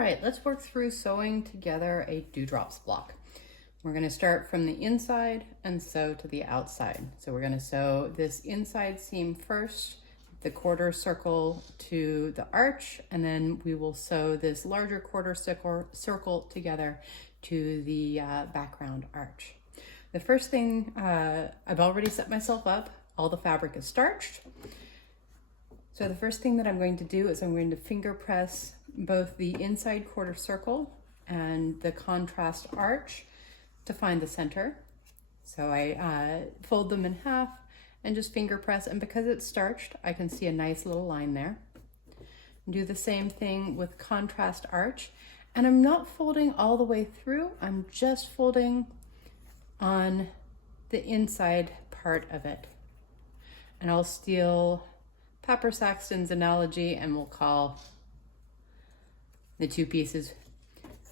right, let's work through sewing together a dewdrops block. We're going to start from the inside and sew to the outside. So we're going to sew this inside seam first, the quarter circle to the arch, and then we will sew this larger quarter circle together to the background arch. The first thing, I've already set myself up. All the fabric is starched. So the first thing that I'm going to do is I'm going to finger press both the inside quarter circle and the contrast arch to find the center. So I fold them in half and just finger press, and because it's starched, I can see a nice little line there. Do the same thing with contrast arch, and I'm not folding all the way through, I'm just folding on the inside part of it. And I'll steal Pepper Saxton's analogy and we'll call the two pieces.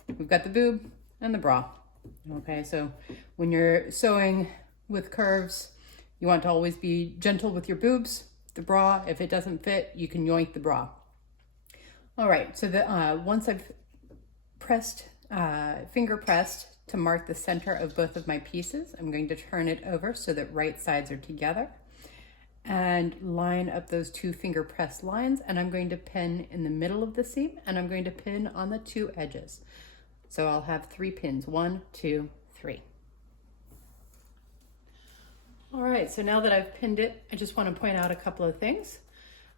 We've got the boob and the bra. Okay, so when you're sewing with curves, you want to always be gentle with your boobs. The bra, if it doesn't fit, you can yoink the bra. All right, so once I've finger pressed to mark the center of both of my pieces, I'm going to turn it over so that right sides are together and line up those two finger press lines, and I'm going to pin in the middle of the seam, and I'm going to pin on the two edges. So I'll have 3 pins, 1, 2, 3. All right, so now that I've pinned it, I just want to point out a couple of things.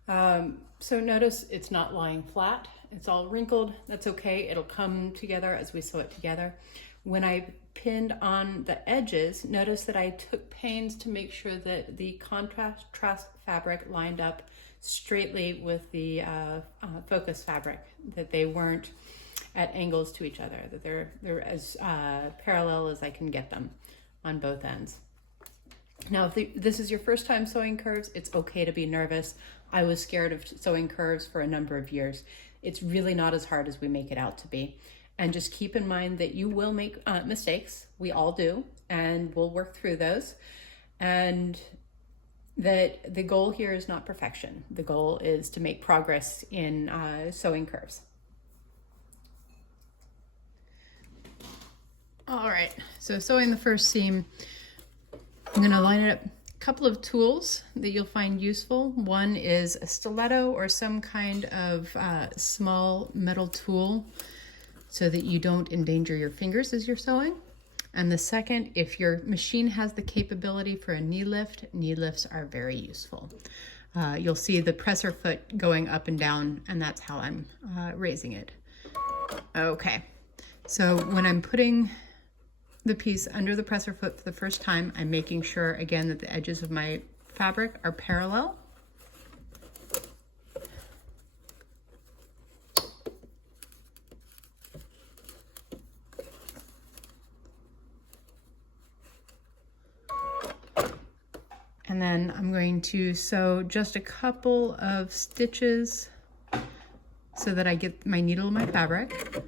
So notice it's not lying flat, it's all wrinkled. That's okay, it'll come together as we sew it together. When I pinned on the edges, notice that I took pains to make sure that the contrast fabric lined up straightly with the focus fabric, that they weren't at angles to each other, that they're as parallel as I can get them on both ends. Now, if this is your first time sewing curves, it's okay to be nervous. I was scared of sewing curves for a number of years. It's really not as hard as we make it out to be. And just keep in mind that you will make mistakes. We all do, and we'll work through those. And that the goal here is not perfection. The goal is to make progress in sewing curves. All right, so sewing the first seam, I'm gonna line it up. A couple of tools that you'll find useful. One is a stiletto or some kind of small metal tool so that you don't endanger your fingers as you're sewing. And the second, if your machine has the capability for a knee lift, knee lifts are very useful. You'll see the presser foot going up and down, and that's how I'm raising it. Okay, so when I'm putting the piece under the presser foot for the first time, I'm making sure again that the edges of my fabric are parallel. And then I'm going to sew just a couple of stitches so that I get my needle in my fabric.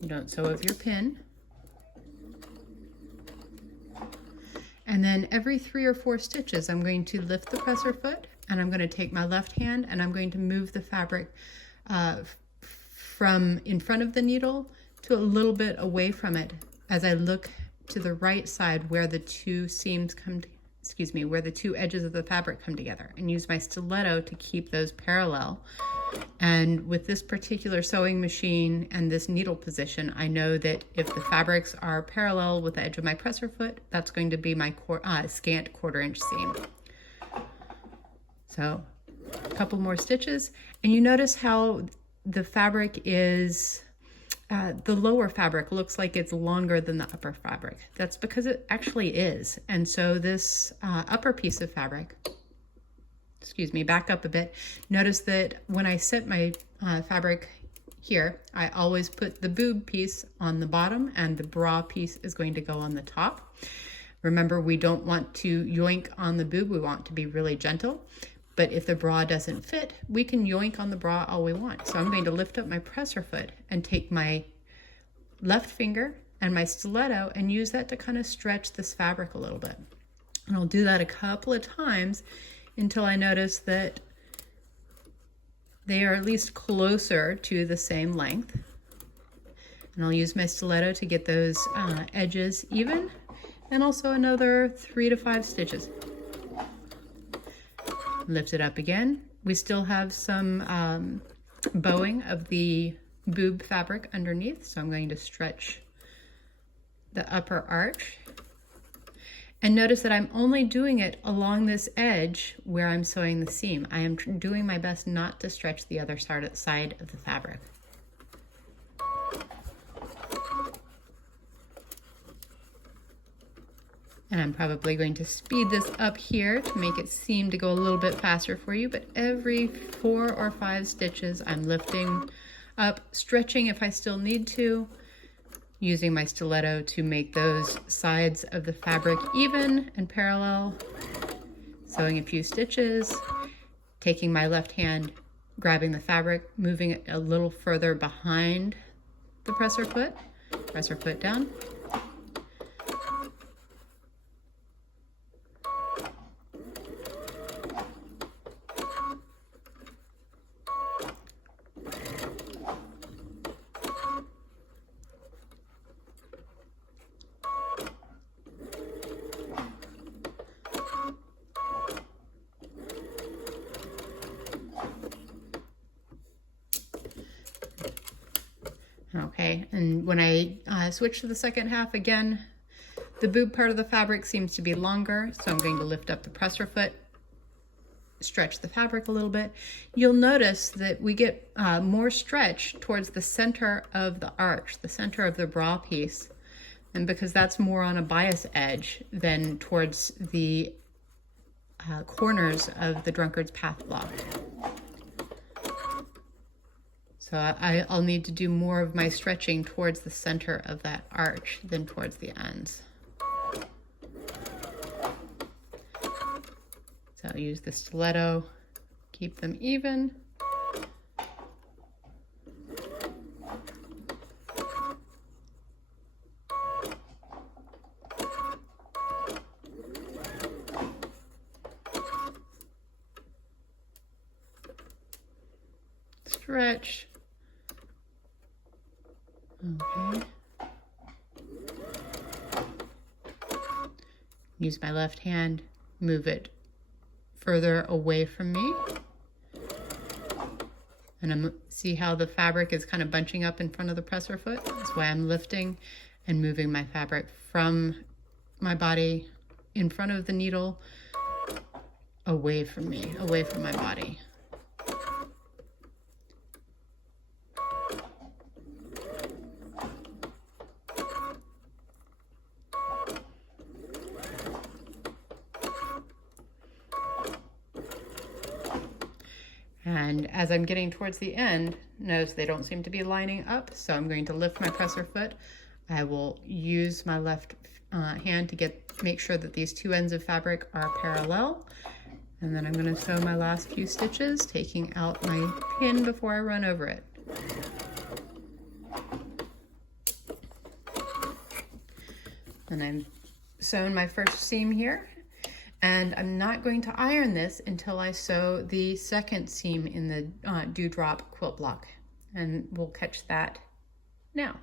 You don't sew with your pin. And then every 3 or 4 stitches, I'm going to lift the presser foot, and I'm going to take my left hand and I'm going to move the fabric from in front of the needle to a little bit away from it as I look to the right side where the two seams where the two edges of the fabric come together, and use my stiletto to keep those parallel. And with this particular sewing machine and this needle position, I know that if the fabrics are parallel with the edge of my presser foot, that's going to be my scant 1/4 inch seam. So a couple more stitches, and you notice how the fabric is the lower fabric looks like it's longer than the upper fabric. That's because it actually is. And so this upper piece of fabric, back up a bit. Notice that when I set my fabric here, I always put the boob piece on the bottom and the bra piece is going to go on the top. Remember, we don't want to yoink on the boob. We want to be really gentle. But if the bra doesn't fit, we can yoink on the bra all we want. So I'm going to lift up my presser foot and take my left finger and my stiletto and use that to kind of stretch this fabric a little bit. And I'll do that a couple of times until I notice that they are at least closer to the same length. And I'll use my stiletto to get those edges even, and also another 3 to 5 stitches. Lift it up again. We still have some bowing of the boob fabric underneath, so I'm going to stretch the upper arch. And notice that I'm only doing it along this edge where I'm sewing the seam. I am doing my best not to stretch the other side of the fabric. And I'm probably going to speed this up here to make it seem to go a little bit faster for you, but every 4 or 5 stitches I'm lifting up, stretching if I still need to, using my stiletto to make those sides of the fabric even and parallel, sewing a few stitches, taking my left hand, grabbing the fabric, moving it a little further behind the presser foot down. Okay, and when I switch to the second half again, the boob part of the fabric seems to be longer, so I'm going to lift up the presser foot, stretch the fabric a little bit. You'll notice that we get more stretch towards the center of the arch, the center of the bra piece, and because that's more on a bias edge than towards the corners of the drunkard's path block. So I'll need to do more of my stretching towards the center of that arch than towards the ends. So I'll use the stiletto, keep them even. Stretch. Okay. Use my left hand, move it further away from me. And see how the fabric is kind of bunching up in front of the presser foot? That's why I'm lifting and moving my fabric from my body in front of the needle away from me, away from my body. And as I'm getting towards the end, notice they don't seem to be lining up, so I'm going to lift my presser foot. I will use my left hand to make sure that these two ends of fabric are parallel. And then I'm going to sew my last few stitches, taking out my pin before I run over it. And I'm sewing my first seam here. And I'm not going to iron this until I sew the second seam in the dewdrop quilt block. And we'll catch that now.